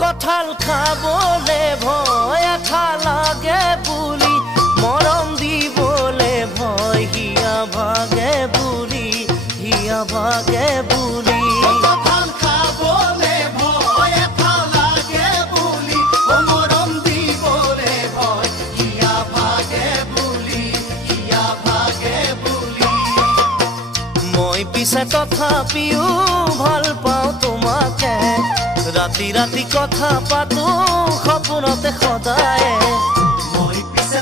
কঁঠাল খাবলে ভয় আঠা লাগে বুলি মৰম দিবলে ভয় হিয়া ভাগে বুলি হিয়া ভাগে বুলি কঁঠাল খাবলে ভয় আঠা লাগে বুলি মৰম দিবলে ভয় হিয়া ভাগে বুলি হিয়া ভাগে বুলি মই পিছে তথাপিও ভাল পাওঁ তোমাকে ৰাতি ৰাতি কথা পাতো সপোনতে সদায় মই পিছে